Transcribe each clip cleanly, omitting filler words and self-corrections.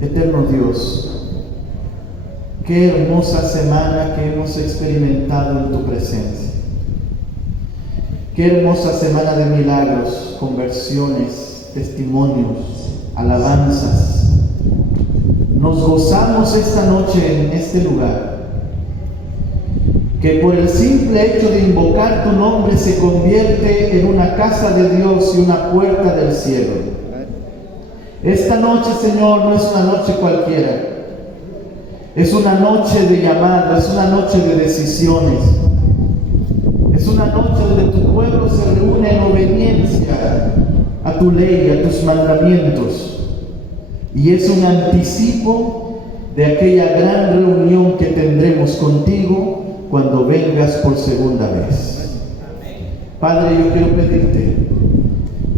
Eterno Dios, qué hermosa semana que hemos experimentado en tu presencia. Qué hermosa semana de milagros, conversiones, testimonios, alabanzas. Nos gozamos esta noche en este lugar, que por el simple hecho de invocar tu nombre se convierte en una casa de Dios y una puerta del cielo. Esta noche, Señor, no es una noche cualquiera. Es una noche de llamado, es una noche de decisiones. Es una noche donde tu pueblo se reúne en obediencia a tu ley, a tus mandamientos. Y es un anticipo de aquella gran reunión que tendremos contigo cuando vengas por segunda vez. Padre, yo quiero pedirte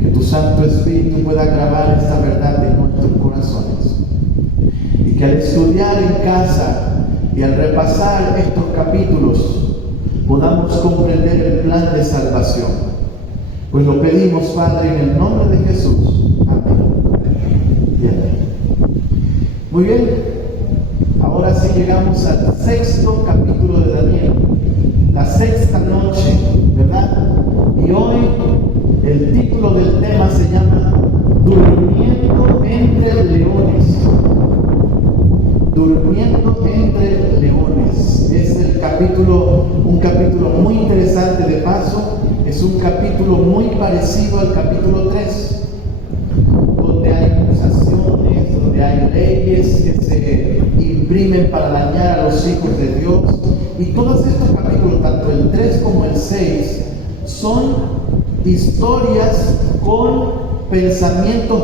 que tu Santo Espíritu pueda grabar esta verdad en nuestros corazones. Y que al estudiar en casa y al repasar estos capítulos podamos comprender el plan de salvación. Pues lo pedimos, Padre, en el nombre de Jesús. Amén. Bien. Muy bien. Ahora sí llegamos al sexto capítulo de Daniel. La sexta noche, ¿verdad? Y hoy el título del tema se llama Durmiendo entre leones. Durmiendo entre leones. Es un capítulo muy interesante de paso. Es un capítulo muy parecido al capítulo 3, donde hay acusaciones, donde hay leyes que se imprimen para dañar a los hijos de Dios. Y todos estos capítulos, tanto el 3 como el 6, son historias con pensamientos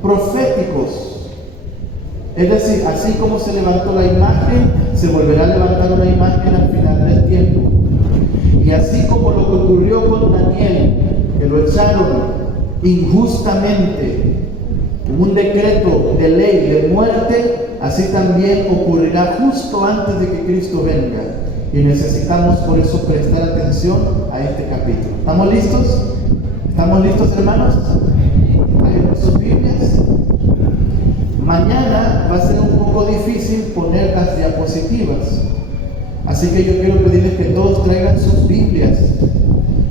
proféticos. Es decir, así como se levantó la imagen, se volverá a levantar una imagen al final del tiempo. Y así como lo que ocurrió con Daniel, que lo echaron injustamente, con un decreto de ley de muerte, así también ocurrirá justo antes de que Cristo venga. Y necesitamos por eso prestar atención a este capítulo. ¿Estamos listos? ¿Estamos listos, hermanos? ¿Traen sus Biblias? Mañana va a ser un poco difícil poner las diapositivas. Así que yo quiero pedirles que todos traigan sus Biblias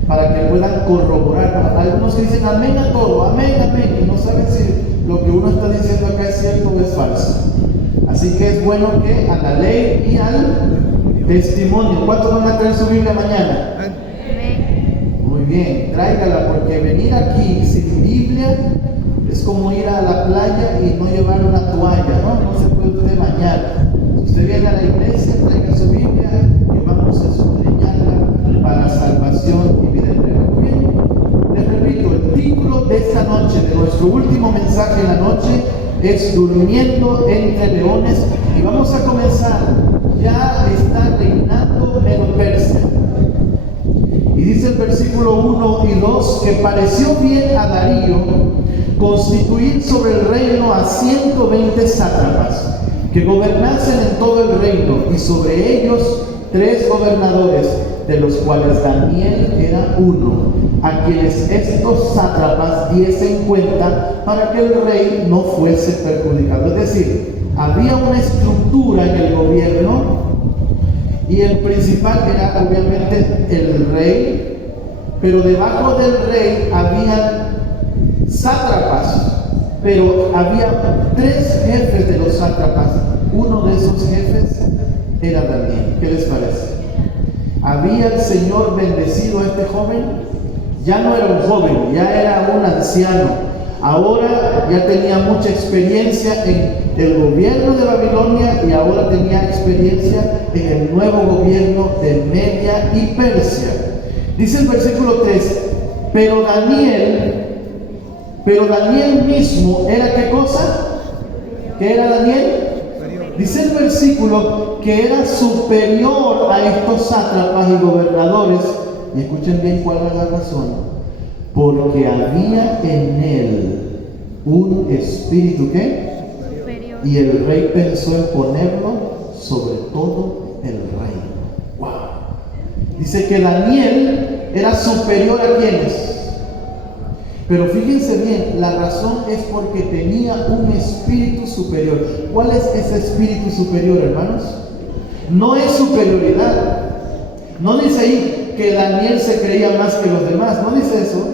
para que puedan corroborar. Algunos que dicen amén a todo, amén, amén, y no saben si lo que uno está diciendo acá es cierto o es falso. Así que es bueno que a la ley y al testimonio. ¿Cuántos van a traer su Biblia mañana? Muy bien, tráigala, porque venir aquí sin Biblia es como ir a la playa y no llevar una toalla, ¿no? No se puede usted bañar. Si usted viene a la iglesia, traiga su Biblia y vamos a subrayarla para salvación y vida eterna. Muy bien, les repito, el título de esta noche, de nuestro último mensaje en la noche, es Durmiendo entre leones. Y vamos a comenzar. Ya está reinando en Persia. Y dice el versículo 1 y 2 que pareció bien a Darío constituir sobre el reino a 120 sátrapas que gobernasen en todo el reino, y sobre ellos 3 gobernadores, de los cuales Daniel era uno, a quienes estos sátrapas diesen cuenta para que el rey no fuese perjudicado. Es decir, había una estructura en el gobierno, y el principal era obviamente el rey, pero debajo del rey había sátrapas, pero había 3 jefes de los sátrapas. Uno de esos jefes era Daniel. ¿Qué les parece? ¿Había el Señor bendecido a este joven? Ya no era un joven, ya era un anciano. Ahora ya tenía mucha experiencia en el gobierno de Babilonia, y ahora tenía experiencia en el nuevo gobierno de Media y Persia. Dice el versículo 3, pero Daniel mismo era ¿qué cosa? ¿Qué era Daniel? Dice el versículo que era superior a estos sátrapas y gobernadores. Y escuchen bien cuál es la razón. Porque había en él un espíritu ¿qué? Superior. Y el rey pensó en ponerlo sobre todo el reino. Wow. Dice que Daniel era superior a quienes. Pero fíjense bien, la razón es porque tenía un espíritu superior. ¿Cuál es ese espíritu superior, hermanos? No es superioridad. No dice ahí que Daniel se creía más que los demás. No dice eso,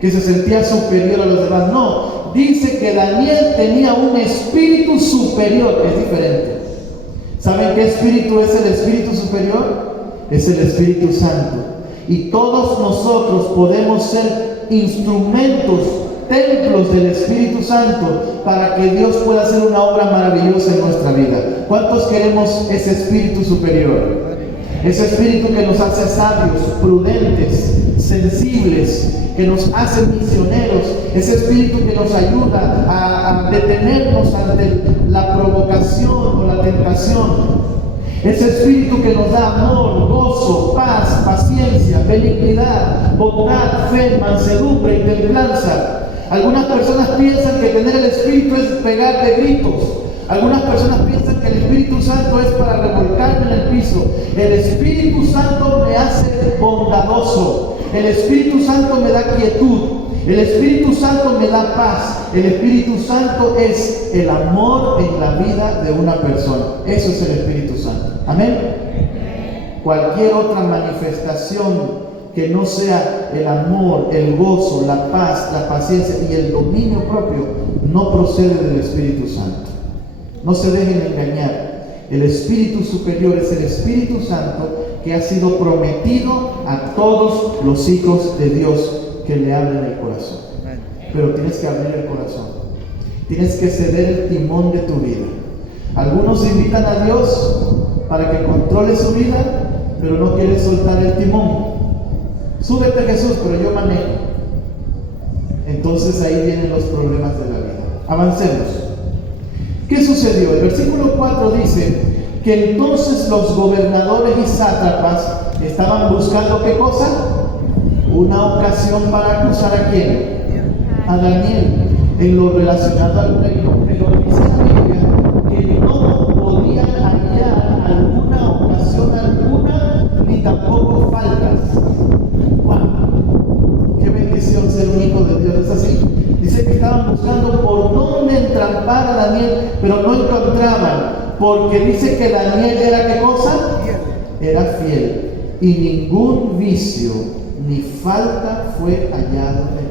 que se sentía superior a los demás. No, dice que Daniel tenía un espíritu superior. Es diferente. ¿Saben qué espíritu es el espíritu superior? Es el Espíritu Santo. Y todos nosotros podemos ser instrumentos, templos del Espíritu Santo para que Dios pueda hacer una obra maravillosa en nuestra vida. ¿Cuántos queremos ese espíritu superior? Ese espíritu que nos hace sabios, prudentes, sensibles, que nos hace misioneros. Ese espíritu que nos ayuda a detenernos ante la provocación o la tentación. Ese espíritu que nos da amor, gozo, paz, paciencia, benignidad, bondad, fe, mansedumbre y templanza. Algunas personas piensan que tener el espíritu es pegar de gritos. Algunas personas piensan que el Espíritu Santo es para revolcarme en el piso. El Espíritu Santo me hace bondadoso. El Espíritu Santo me da quietud. El Espíritu Santo me da paz. El Espíritu Santo es el amor en la vida de una persona. Eso es el Espíritu Santo. Amén. Cualquier otra manifestación que no sea el amor, el gozo, la paz, la paciencia y el dominio propio no procede del Espíritu Santo. No se dejen engañar. El Espíritu superior es el Espíritu Santo que ha sido prometido a todos los hijos de Dios que le abren el corazón. Pero tienes que abrir el corazón. Tienes que ceder el timón de tu vida. Algunos invitan a Dios para que controle su vida, pero no quieren soltar el timón. Súbete, Jesús, pero yo manejo. Entonces ahí vienen los problemas de la vida. Avancemos. ¿Qué sucedió? El versículo 4 dice que entonces los gobernadores y sátrapas estaban buscando ¿qué cosa? Una ocasión para acusar ¿a quién? A Daniel, en lo relacionado al reino. Pero dice la Biblia que no podían hallar alguna ocasión alguna, ni tampoco faltas. ¡Wow! ¡Qué bendición ser un hijo de Dios! ¿Es así? Dice que estaban buscando por dónde entrampar a Daniel, pero no encontraban, porque dice que Daniel era ¿qué cosa? Era fiel, y ningún vicio ni falta fue hallado en él.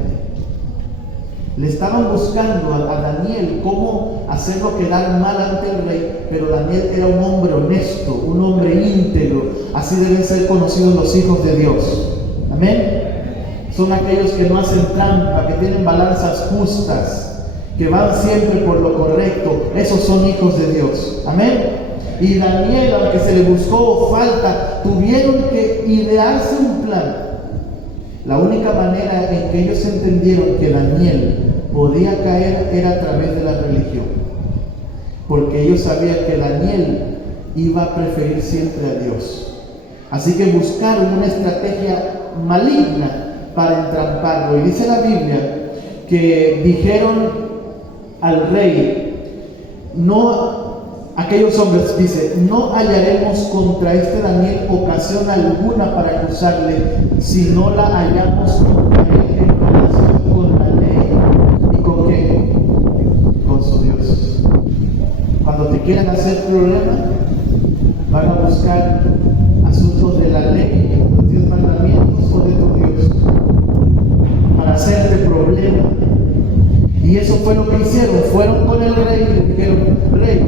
Le estaban buscando a Daniel cómo hacerlo quedar mal ante el rey, pero Daniel era un hombre honesto, un hombre íntegro. Así deben ser conocidos los hijos de Dios. Amén. Son aquellos que no hacen trampa, que tienen balanzas justas, que van siempre por lo correcto. Esos son hijos de Dios. Amén. Y Daniel, aunque se le buscó falta, tuvieron que idearse un plan. La única manera en que ellos entendieron que Daniel podía caer era a través de la religión, porque ellos sabían que Daniel iba a preferir siempre a Dios. Así que buscaron una estrategia maligna para entramparlo. Y dice la Biblia que dijeron al rey, aquellos hombres, dice, no hallaremos contra este Daniel ocasión alguna para acusarle, si no la hallamos contra él en relación con la ley. ¿Y con qué? Con su Dios. Cuando te quieran hacer problema, van a buscar asuntos de la ley, de los 10 mandamientos o de tu Dios, para hacerte problema. Y eso fue lo que hicieron. Fueron con el rey y le dijeron, rey,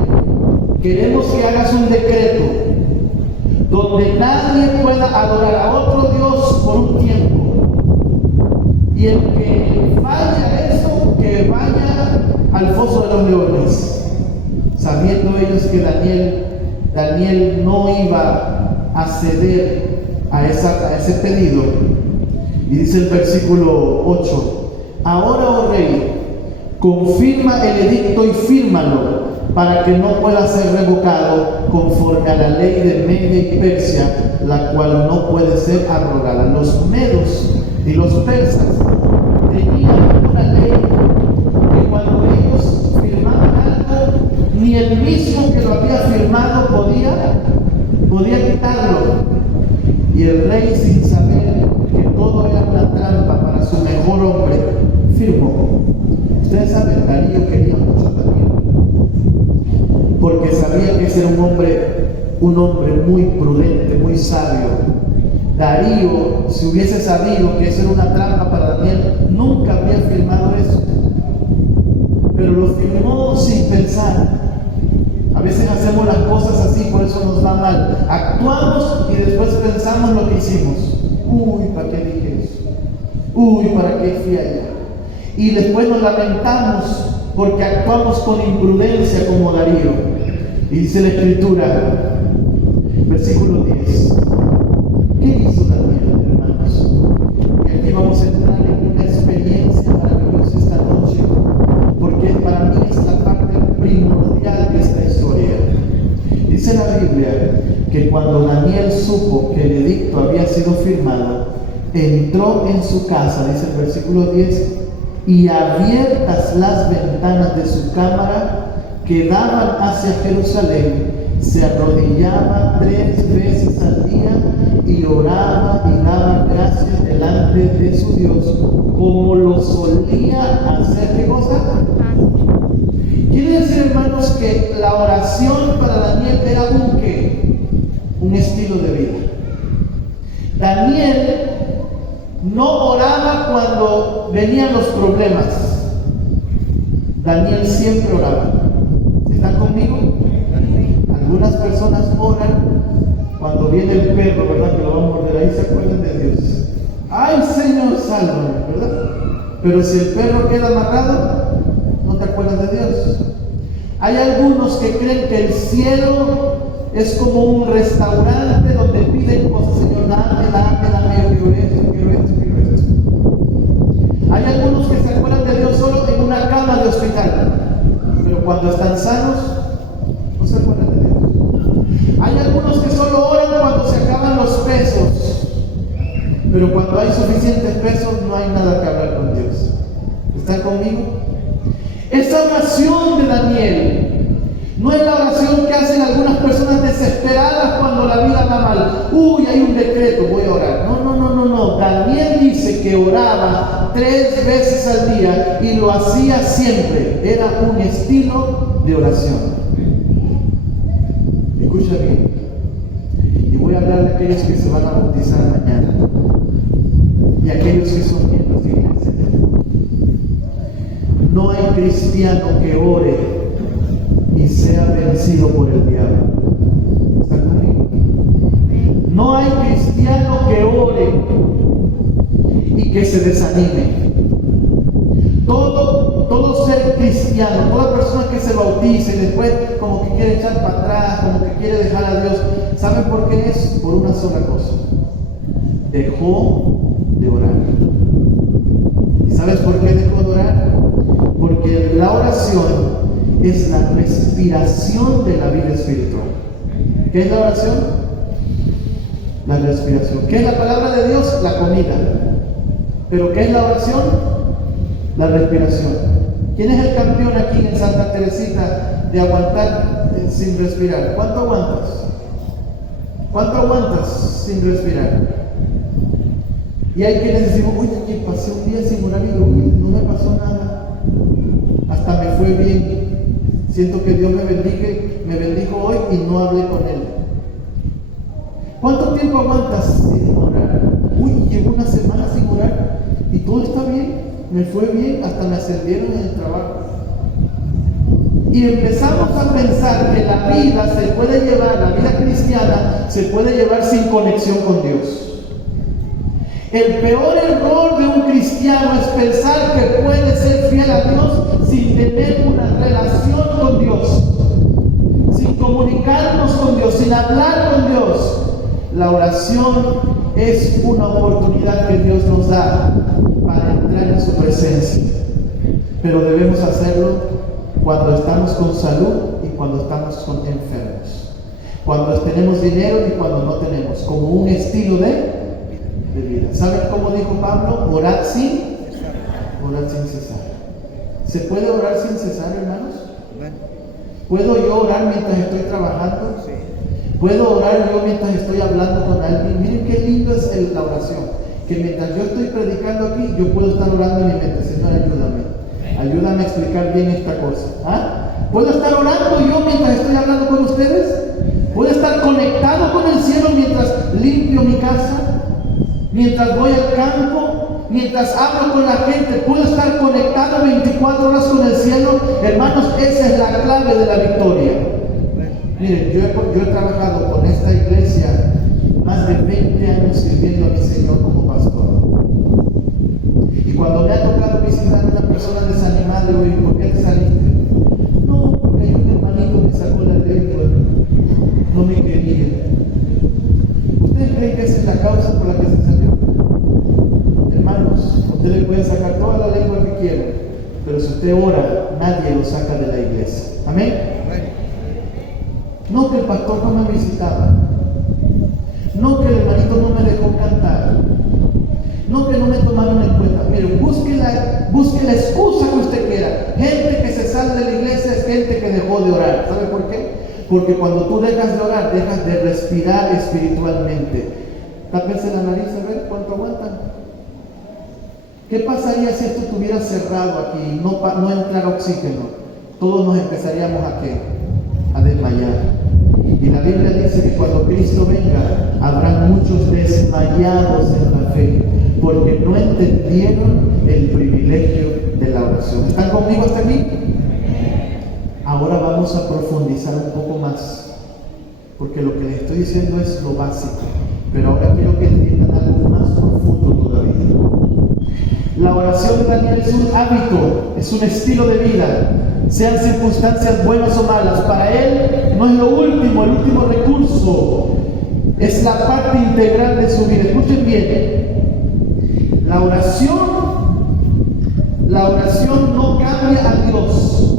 queremos que hagas un decreto donde nadie pueda adorar a otro Dios por un tiempo. Y el que falla eso, que vaya al foso de los leones. Sabiendo ellos que Daniel no iba a ceder a ese pedido. Y dice el versículo 8, ahora, oh rey, confirma el edicto y fírmalo, para que no pueda ser revocado conforme a la ley de Media y Persia, la cual no puede ser abrogada. Los medos y los persas tenían una ley que cuando ellos firmaban algo, ni el mismo que lo había firmado podía quitarlo. Y el rey, sin saber que todo era una trampa para su mejor hombre, firmó. Ustedes saben, Darío quería mucho a Daniel, porque sabía que ese era un hombre muy prudente, muy sabio. Darío, si hubiese sabido que eso era una trampa para Daniel, nunca habría firmado eso. Pero lo firmó sin pensar. A veces hacemos las cosas así, por eso nos va mal. Actuamos y después pensamos lo que hicimos. Uy, ¿para qué dije eso? Uy, ¿para qué fui allá? Y después nos lamentamos porque actuamos con imprudencia como Darío. Y dice la Escritura, versículo 10. ¿Qué hizo Daniel, hermanos? Y aquí vamos a entrar en una experiencia maravillosa esta noche, porque para mí es la parte primordial de esta historia. Dice la Biblia que cuando Daniel supo que el edicto había sido firmado, entró en su casa, dice el versículo 10, y abiertas las ventanas de su cámara que daban hacia Jerusalén, se arrodillaba 3 veces al día y oraba y daba gracias delante de su Dios, como lo solía hacer. ¿Qué cosa? Quiere decir, hermanos, que la oración para Daniel era un estilo de vida. Daniel no oraba cuando venían los problemas. Daniel siempre oraba. ¿Están conmigo? Algunas personas oran cuando viene el perro, ¿verdad? Que lo vamos a morder, ahí se acuerdan de Dios. ¡Ay, Señor, sálvame! ¿Verdad? Pero si el perro queda amarrado, no te acuerdas de Dios. Hay algunos que creen que el cielo es como un restaurante donde piden cosas. Señor, dame, yo quiero esto. Hay algunos que se acuerdan de Dios solo en una cama de hospital, pero cuando están sanos, no se acuerdan de Dios. Hay algunos que solo oran cuando se acaban los pesos, pero cuando hay suficientes pesos no hay nada que hablar con Dios. ¿Están conmigo? Esa oración de Daniel no es la oración que hacen algunas personas desesperadas cuando la vida va mal. Uy, hay un decreto, voy a orar. No. Daniel dice que oraba 3 veces al día y lo hacía siempre. Era un estilo de oración. Escucha bien. Y voy a hablar de aquellos que se van a bautizar mañana y aquellos que son miembros de iglesia. No hay cristiano que ore y sea vencido por el diablo. ¿Está conmigo? No hay cristiano que ore y que se desanime. Todo ser cristiano, toda persona que se bautice y después como que quiere echar para atrás, como que quiere dejar a Dios, ¿saben por qué es? Por una sola cosa: dejó de orar. ¿Y sabes por qué dejó de orar? Porque la oración es la respiración de la vida espiritual. ¿Qué es la oración? La respiración. ¿Qué es la palabra de Dios? La comida. ¿Pero qué es la oración? La respiración. ¿Quién es el campeón aquí en Santa Teresita de aguantar sin respirar? ¿Cuánto aguantas? ¿Cuánto aguantas sin respirar? Y hay quienes decimos, uy, que pasé un día sin orar y no me pasó nada. Hasta me fue bien. Siento que Dios me bendijo hoy y no hablé con Él. ¿Cuánto tiempo aguantas sin orar? Uy, llevo una semana sin orar y todo está bien, me fue bien, hasta me ascendieron en el trabajo. Y empezamos a pensar que la vida se puede llevar, la vida cristiana se puede llevar sin conexión con Dios. El peor error de un cristiano es pensar que puede ser fiel a Dios sin tener una relación con Dios, sin comunicarnos con Dios, sin hablar con Dios. La oración es una oportunidad que Dios nos da para entrar en su presencia, pero debemos hacerlo cuando estamos con salud y cuando estamos enfermos, cuando tenemos dinero y cuando no tenemos, como un estilo de vida. ¿Saben cómo dijo Pablo? Orad sin cesar. ¿Se puede orar sin cesar, hermanos? ¿Puedo yo orar mientras estoy trabajando? ¿Puedo orar yo mientras estoy hablando con alguien? Miren qué lindo es la oración. que mientras yo estoy predicando aquí, yo puedo estar orando en mi mente: Señor, ayúdame a explicar bien esta cosa. ¿Puedo estar orando yo mientras estoy hablando con ustedes? ¿Puedo estar conectado con el cielo mientras limpio mi casa? Mientras voy al campo, mientras hablo con la gente, ¿puedo estar conectado 24 horas con el cielo? Hermanos, esa es la clave de la victoria. Miren, yo he trabajado con esta iglesia más de 20 años sirviendo a mi Señor como pastor. Y cuando me ha tocado visitar a una persona desanimada, le digo: ¿por qué te saliste? No, porque hay un hermanito que sacó la lengua, no me quería. ¿Ustedes creen que esa es la causa por la que se salió? Hermanos, ustedes le pueden sacar toda la lengua que quieran, pero si usted ora, nadie lo saca de la iglesia. ¿Amén? No que el pastor no me visitaba, no que el hermanito no me dejó cantar, no que no me tomaron en cuenta. Mire, busque la excusa que usted quiera. Gente que se sale de la iglesia es gente que dejó de orar. ¿Sabe por qué? Porque cuando tú dejas de orar, dejas de respirar espiritualmente. Tápense la nariz, a ver cuánto aguantan. ¿Qué pasaría si esto estuviera cerrado aquí y no entrara oxígeno? Todos nos empezaríamos a desmayar. Y la Biblia dice que cuando Cristo venga, habrá muchos desmayados en la fe, porque no entendieron el privilegio de la oración. ¿Están conmigo hasta aquí? Ahora vamos a profundizar un poco más, porque lo que les estoy diciendo es lo básico, pero ahora quiero que entiendan algo más profundo todavía. La oración de Daniel es un hábito, es un estilo de vida, sean circunstancias buenas o malas. Para él no es lo último, el último recurso, es la parte integral de su vida. Escuchen bien, la oración no cambia a Dios,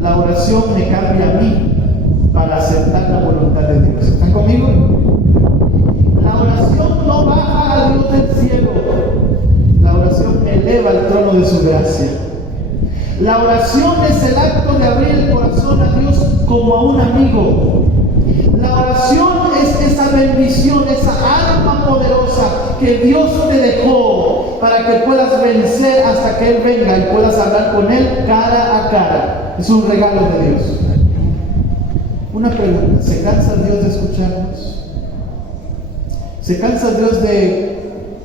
la oración me cambia a mí para aceptar la voluntad de Dios. ¿Están conmigo? La oración no baja a Dios del cielo, la oración eleva al trono de su gracia. La oración es el acto de abrir el corazón a Dios como a un amigo. La oración es esa bendición, esa arma poderosa que Dios te dejó para que puedas vencer hasta que Él venga y puedas hablar con Él cara a cara. Es un regalo de Dios. Una pregunta: ¿se cansa Dios de escucharnos? ¿Se cansa Dios de...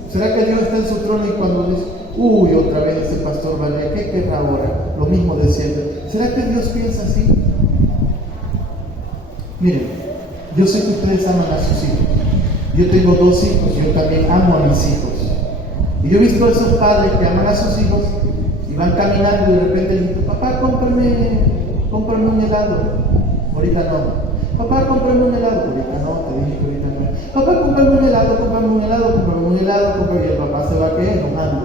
¿Será que Dios está en su trono y cuando dice: uy, otra vez ese pastor Valeria, ¿qué querrá ahora? Lo mismo de siempre. ¿Será que Dios piensa así? Miren, yo sé que ustedes aman a sus hijos. Yo tengo 2 hijos, yo también amo a mis hijos. Y yo he visto a esos padres que aman a sus hijos y van caminando y de repente le dicen: papá, cómprame un helado. Ahorita no. Papá, cómprame un helado. Ahorita no, te dije que ahorita no. Papá, cómprame un helado. Y el papá se va a quedar enojando.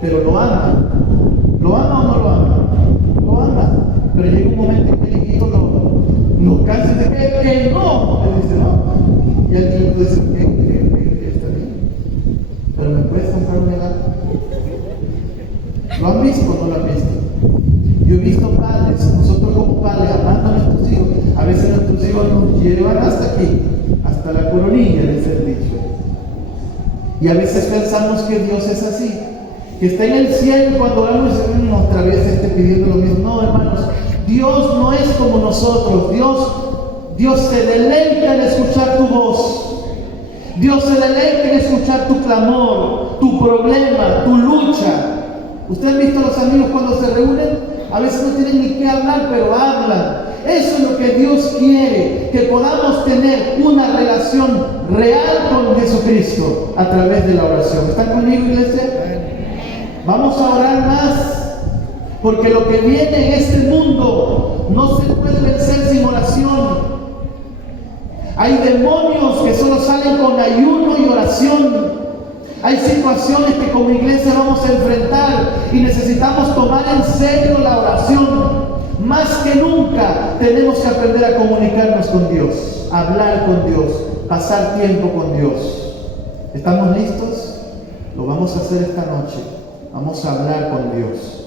Pero lo ama. ¿Lo ama o no lo ama? Lo ama. Pero llega un momento en que el hijito lo cansa y dice que no. Le dice no. Y el niño dice que está bien. Pero me puedes comprar un helado. ¿Lo han visto o no lo han visto? Yo he visto padres, nosotros como padres, amando a nuestros hijos, a veces nuestros hijos nos llevan hasta aquí, hasta la coronilla, dice el dicho. Y a veces pensamos que Dios es así, que está en el cielo y cuando oramos otra vez esté pidiendo lo mismo. No, hermanos, Dios no es como nosotros. Dios se deleita en escuchar tu voz. Dios se deleita en escuchar tu clamor, tu problema, tu lucha. ¿Ustedes han visto a los amigos cuando se reúnen? A veces no tienen ni qué hablar, pero hablan. Eso es lo que Dios quiere, que podamos tener una relación real con Jesucristo a través de la oración. ¿Están conmigo, iglesia? Vamos a orar más, porque lo que viene en este mundo no se puede vencer sin oración. Hay demonios que solo salen con ayuno y oración. Hay situaciones que como iglesia vamos a enfrentar y necesitamos tomar en serio la oración. Más que nunca tenemos que aprender a comunicarnos con Dios, hablar con Dios, pasar tiempo con Dios. ¿Estamos listos? Lo vamos a hacer esta noche. Vamos a hablar con Dios.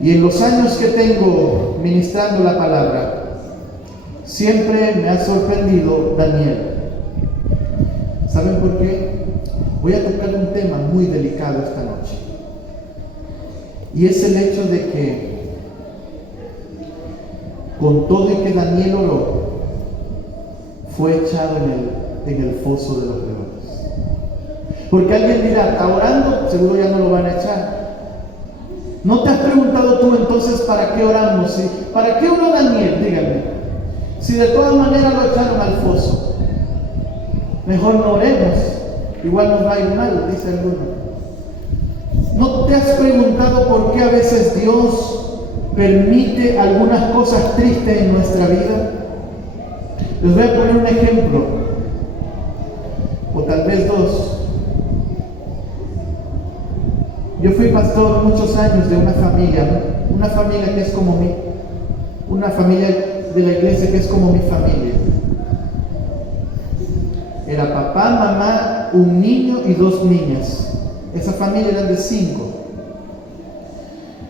Y en los años que tengo ministrando la palabra, siempre me ha sorprendido Daniel. ¿Saben por qué? voy a tocar un tema muy delicado esta noche. Y es el hecho de que, con todo y que Daniel oró, fue echado en el foso de los leones. Porque alguien dirá, está orando, seguro ya no lo van a echar. ¿No te has preguntado tú entonces para qué oramos? ¿Sí? ¿Para qué oró Daniel? Díganme. Si de todas maneras lo echaron al foso, mejor no oremos, igual nos va a ir mal, dice alguno. ¿No te has preguntado por qué a veces Dios permite algunas cosas tristes en nuestra vida? Les voy a poner un ejemplo, o tal vez dos. Yo fui pastor muchos años de una familia que es como una familia de la iglesia que es como mi familia. Era papá, mamá, un niño y 2 niñas. Esa familia era de 5.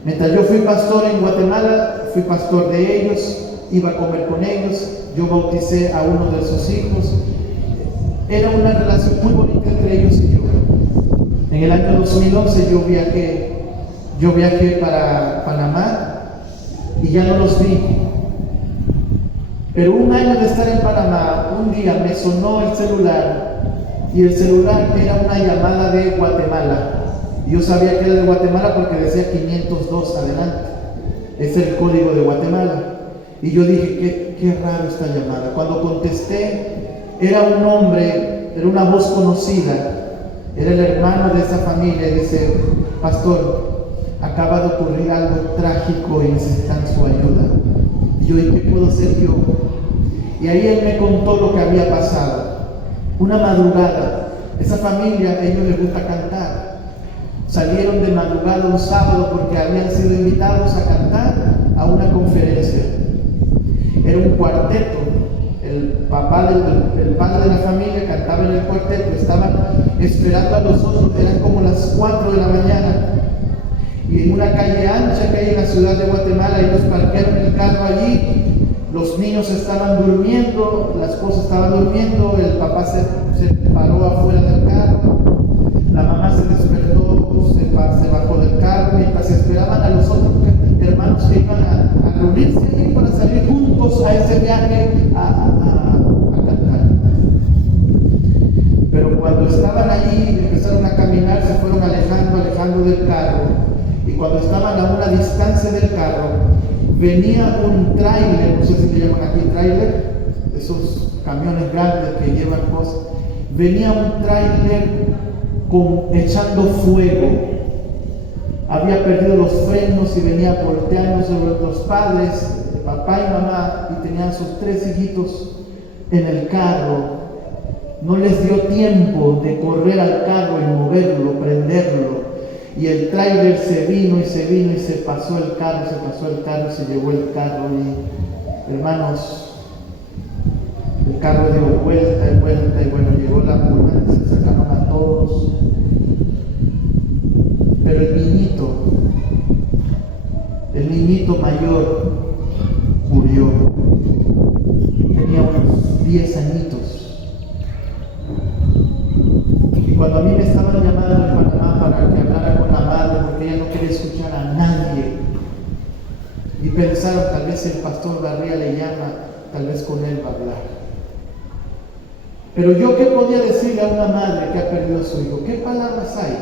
Mientras yo fui pastor en Guatemala, fui pastor de ellos, iba a comer con ellos, yo bauticé a uno de sus hijos. Era una relación muy bonita entre ellos y yo. En el año 2011 yo viajé para Panamá y ya no los vi. Pero un año de estar en Panamá, un día me sonó el celular y el celular era una llamada de Guatemala. Yo sabía que era de Guatemala porque decía 502 adelante. Es el código de Guatemala. Y yo dije, qué raro esta llamada. Cuando contesté, era un hombre, era una voz conocida. Era el hermano de esa familia y dice, pastor, acaba de ocurrir algo trágico y necesitan su ayuda. Y yo, ¿y qué puedo hacer yo? Y ahí él me contó lo que había pasado. Una madrugada, esa familia, a ellos les gusta cantar. Salieron de madrugada un sábado porque habían sido invitados a cantar a una conferencia. Era un cuarteto. El padre de la familia cantaba en el cuarteto, estaban esperando a los otros, eran como las 4 de la mañana. Y en una calle ancha que hay en la ciudad de Guatemala, ellos parquearon el carro allí. Los niños estaban durmiendo, la esposa estaba durmiendo, el papá se paró afuera del carro, la mamá se despertó, se bajó del carro, mientras esperaban a los otros hermanos que iban a reunirse allí para salir juntos a ese viaje a cantar. Pero cuando estaban allí, empezaron a caminar, se fueron alejando del carro, y cuando estaban a una distancia del carro, venía un tráiler, no sé si le llaman aquí tráiler, esos camiones grandes que llevan cosas. Venía un tráiler echando fuego. Había perdido los frenos y venía volteando sobre los padres, papá y mamá, y tenían sus 3 hijitos en el carro. No les dio tiempo de correr al carro y moverlo, prenderlo. Y el tráiler se vino y se pasó el carro, se llevó el carro. Y hermanos, el carro dio vuelta y bueno, llegó la ambulancia, sacaron a todos. Pero el niñito mayor murió. Tenía unos 10 añitos. Y cuando a mí me estaban llamando de Panamá para que hablara con la madre, porque ella no quería escuchar a nadie, y pensaron, tal vez el pastor Garría le llama, tal vez con él va a hablar. Pero yo, ¿qué podía decirle a una madre que ha perdido a su hijo? ¿Qué palabras hay?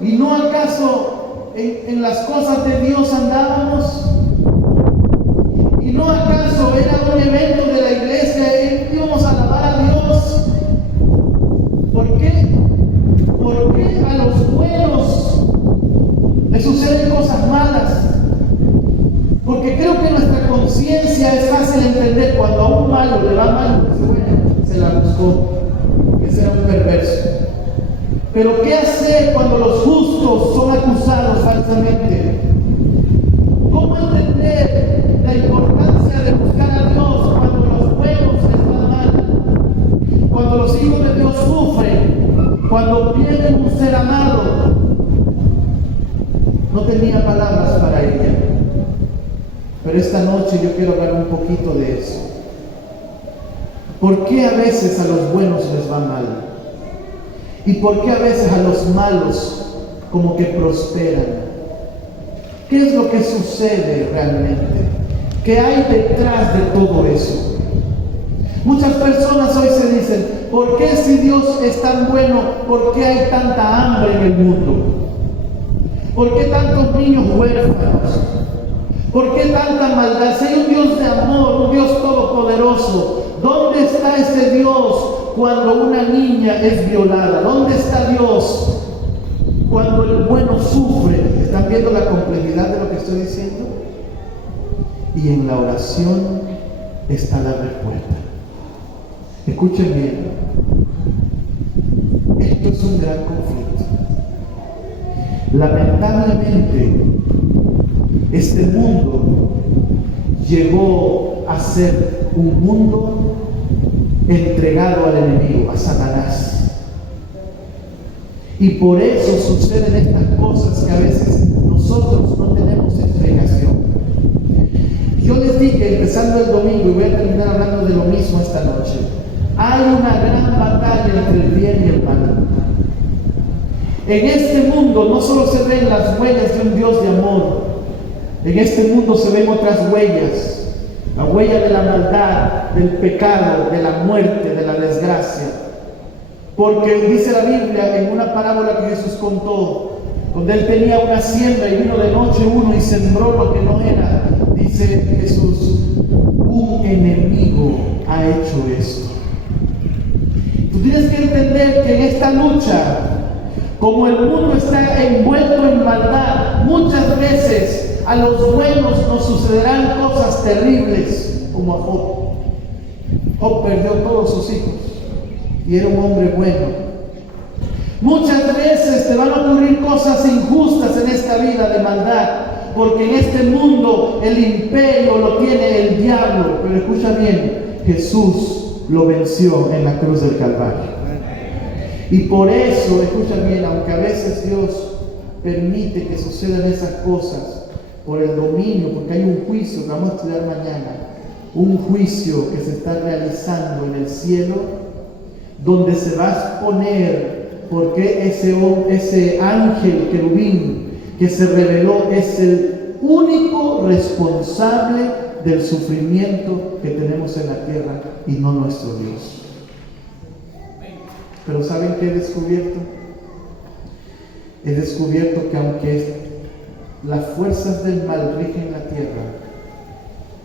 ¿Y no acaso en las cosas de Dios andábamos? ¿Y no acaso era un evento de la iglesia y íbamos a alabar a Dios? ¿Por qué? ¿Por qué a los buenos les suceden cosas malas? Porque creo que nuestra conciencia es fácil entender cuando a un malo le va mal, pues bueno, se la buscó, que sea un perverso. Pero ¿qué hacer cuando los justos son acusados falsamente? ¿Cómo entender la importancia de buscar a Dios cuando los buenos les va mal? Cuando los hijos de Dios sufren, cuando pierden un ser amado. No tenía palabras para ella. Pero esta noche yo quiero hablar un poquito de eso. ¿Por qué a veces a los buenos les va mal? ¿Y por qué a veces a los malos como que prosperan? ¿Qué es lo que sucede realmente? ¿Qué hay detrás de todo eso? Muchas personas hoy se dicen, ¿por qué si Dios es tan bueno, por qué hay tanta hambre en el mundo? ¿Por qué tantos niños huérfanos? ¿Por qué tanta maldad? Si hay un Dios de amor, un Dios todopoderoso, ¿dónde está ese Dios cuando una niña es violada? ¿Dónde está Dios cuando el bueno sufre? ¿Están viendo la complejidad de lo que estoy diciendo? Y en la oración está la respuesta. Escuchen bien, esto es un gran conflicto. Lamentablemente, este mundo llegó a ser un mundo entregado al enemigo, a Satanás. Y por eso suceden estas cosas que a veces nosotros no tenemos explicación. Yo les dije, empezando el domingo, y voy a terminar hablando de lo mismo esta noche, hay una gran batalla entre el bien y el mal. En este mundo no solo se ven las huellas de un Dios de amor, en este mundo se ven otras huellas, la huella de la maldad, del pecado, de la muerte, de la desgracia. Porque dice la Biblia en una parábola que Jesús contó, donde él tenía una siembra y vino de noche uno y sembró lo que no era. Dice Jesús, un enemigo ha hecho esto. Tú tienes que entender que en esta lucha, como el mundo está envuelto en maldad, muchas veces a los buenos nos sucederán cosas terribles, como a Job. Job perdió todos sus hijos y era un hombre bueno. Muchas veces te van a ocurrir cosas injustas en esta vida de maldad, porque en este mundo el imperio lo tiene el diablo. Pero escucha bien, Jesús lo venció en la cruz del Calvario. Y por eso, escucha bien, aunque a veces Dios permite que sucedan esas cosas por el dominio, porque hay un juicio que vamos a estudiar mañana, un juicio que se está realizando en el cielo, donde se va a exponer porque ese ángel querubín que se reveló es el único responsable del sufrimiento que tenemos en la tierra y no nuestro Dios. Pero ¿saben qué he descubierto? He descubierto que aunque las fuerzas del mal rigen la tierra,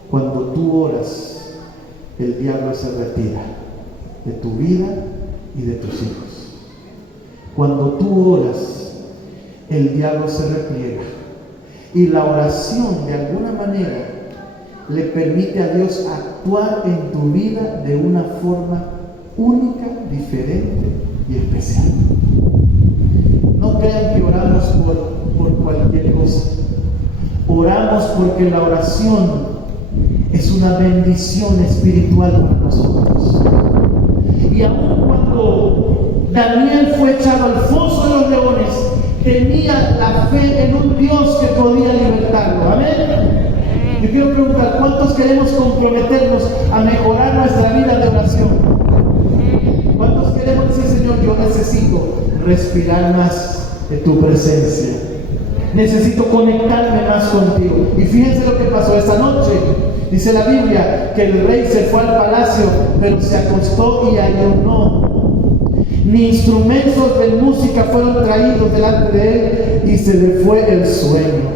cuando tú oras, el diablo se retira de tu vida y de tus hijos. Cuando tú oras, el diablo se repliega. Y la oración, de alguna manera, le permite a Dios actuar en tu vida de una forma única, diferente y especial. No crean que oramos por cualquier cosa. Oramos porque la oración es una bendición espiritual para nosotros. Y aun cuando Daniel fue echado al foso de los leones, tenía la fe en un Dios que podía libertarlo. Amén. Yo quiero preguntar, ¿cuántos queremos comprometernos a mejorar nuestra vida de oración? ¿Cuántos queremos decir, Señor, yo necesito respirar más de tu presencia? Necesito conectarme más contigo. Y fíjense lo que pasó esta noche. Dice la Biblia que el rey se fue al palacio, pero se acostó y ayunó. Ni instrumentos de música fueron traídos delante de él y se le fue el sueño.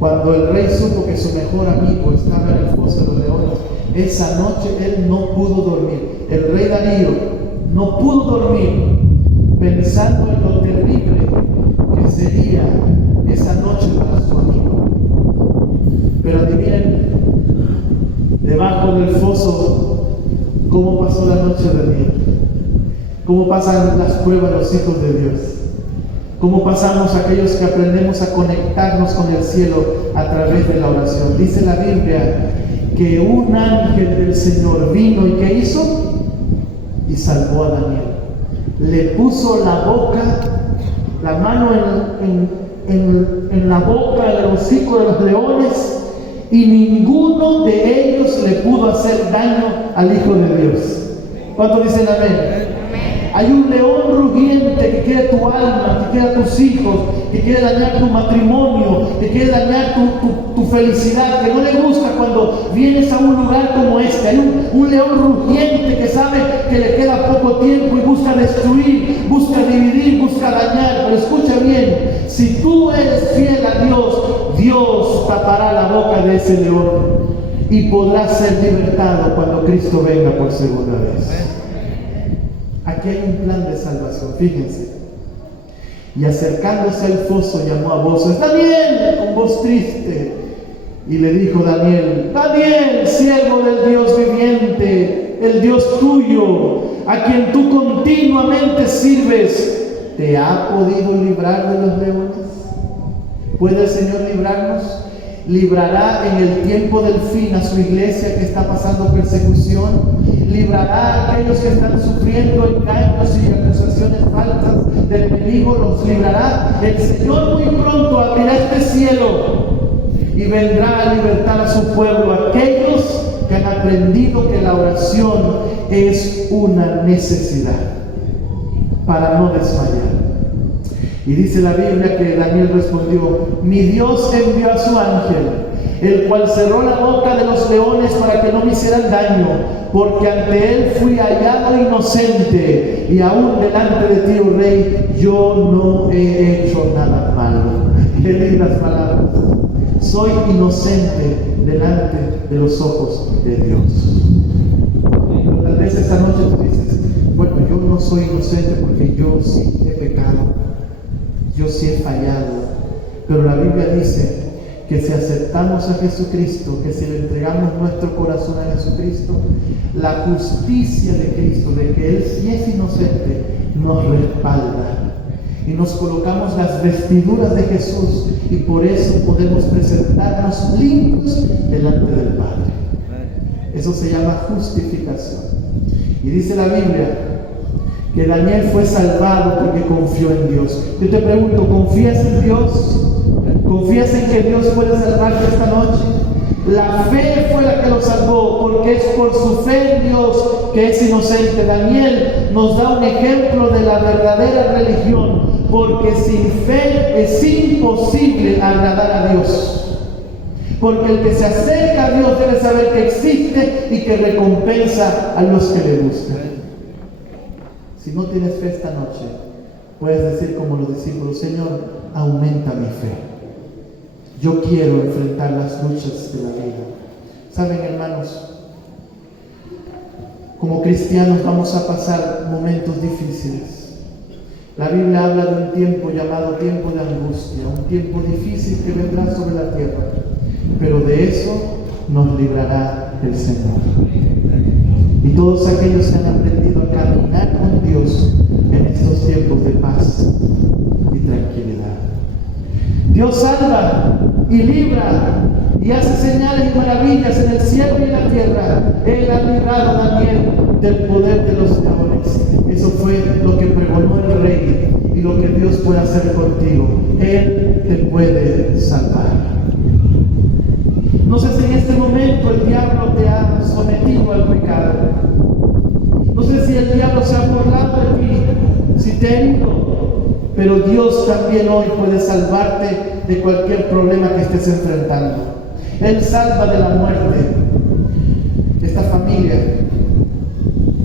Cuando el rey supo que su mejor amigo estaba en el foso de los leones, esa noche él no pudo dormir. El rey Darío no pudo dormir pensando en lo terrible que sería esa noche para su amigo. Pero adivinen, debajo del foso, ¿cómo pasó la noche de Daniel? ¿Cómo pasan las pruebas los hijos de Dios? ¿Cómo pasamos aquellos que aprendemos a conectarnos con el cielo a través de la oración? Dice la Biblia que un ángel del Señor vino y ¿qué hizo? Y salvó a Daniel. Le puso la boca, la mano en la boca, en el hocico de los leones, y ninguno de ellos le pudo hacer daño al Hijo de Dios. ¿Cuántos dicen amén? Hay un león rugiente que quiere tu alma, que quiere a tus hijos, que quiere dañar tu matrimonio, que quiere dañar tu felicidad, que no le gusta cuando vienes a un lugar como este. Hay un león rugiente que sabe que le queda poco tiempo y busca destruir, busca dividir, busca dañar. Pero escucha bien, si tú eres fiel a Dios, Dios tapará la boca de ese león y podrás ser libertado cuando Cristo venga por segunda vez. Aquí hay un plan de salvación, fíjense. Y acercándose al foso llamó a voces: Daniel, con voz triste. Y le dijo Daniel: Daniel, siervo del Dios viviente, el Dios tuyo, a quien tú continuamente sirves, ¿te ha podido librar de los leones? ¿Puede el Señor librarnos? Librará en el tiempo del fin a su iglesia que está pasando persecución. Librará a aquellos que están sufriendo engaños y acusaciones falsas del enemigo. Los librará. El Señor muy pronto abrirá este cielo y vendrá a libertar a su pueblo, aquellos que han aprendido que la oración es una necesidad para no desmayar. Y dice la Biblia que Daniel respondió: mi Dios envió a su ángel, el cual cerró la boca de los leones para que no me hicieran daño, porque ante él fui hallado inocente, y aún delante de ti, oh rey, yo no he hecho nada malo. Qué lindas palabras. Soy inocente delante de los ojos de Dios. Pero tal vez esta noche tú dices: bueno, yo no soy inocente porque yo sí he pecado, yo sí he fallado. Pero la Biblia dice que si aceptamos a Jesucristo, que si le entregamos nuestro corazón a Jesucristo, la justicia de Cristo, de que Él sí es inocente, nos respalda. Y nos colocamos las vestiduras de Jesús, y por eso podemos presentarnos limpios delante del Padre. Eso se llama justificación. Y dice la Biblia que Daniel fue salvado porque confió en Dios. Yo te pregunto, ¿confías en Dios? ¿Confías en que Dios puede salvarte esta noche? La fe fue la que lo salvó, porque es por su fe en Dios que es inocente. Daniel nos da un ejemplo de la verdadera religión, porque sin fe es imposible agradar a Dios. Porque el que se acerca a Dios debe saber que existe y que recompensa a los que le buscan. Si no tienes fe esta noche, puedes decir como los discípulos: Señor, aumenta mi fe. Yo quiero enfrentar las luchas de la vida. Saben, hermanos, como cristianos vamos a pasar momentos difíciles. La Biblia habla de un tiempo llamado tiempo de angustia, un tiempo difícil que vendrá sobre la tierra, pero de eso nos librará el Señor. Y todos aquellos que han aprendido a caminar con Dios en estos tiempos de paz y tranquilidad. Dios salva y libra y hace señales y maravillas en el cielo y en la tierra. Él ha librado a Daniel del poder de los leones. Eso fue lo que pregonó el rey y lo que Dios puede hacer contigo. Él te puede salvar. No sé si en este momento el diablo te ha sometido al pecado. No sé si el diablo se ha burlado de ti, si te ha herido. Pero Dios también hoy puede salvarte de cualquier problema que estés enfrentando. Él salva de la muerte. Esta familia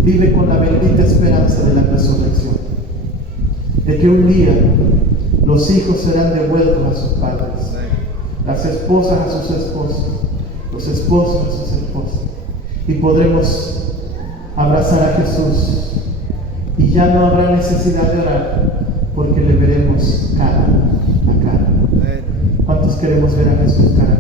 vive con la bendita esperanza de la resurrección, de que un día los hijos serán devueltos a sus padres, las esposas a sus esposos, los esposos a sus esposas, y podremos abrazar a Jesús, y ya no habrá necesidad de orar, porque le veremos cara a cara. ¿Cuántos queremos ver a Jesús cara a cara?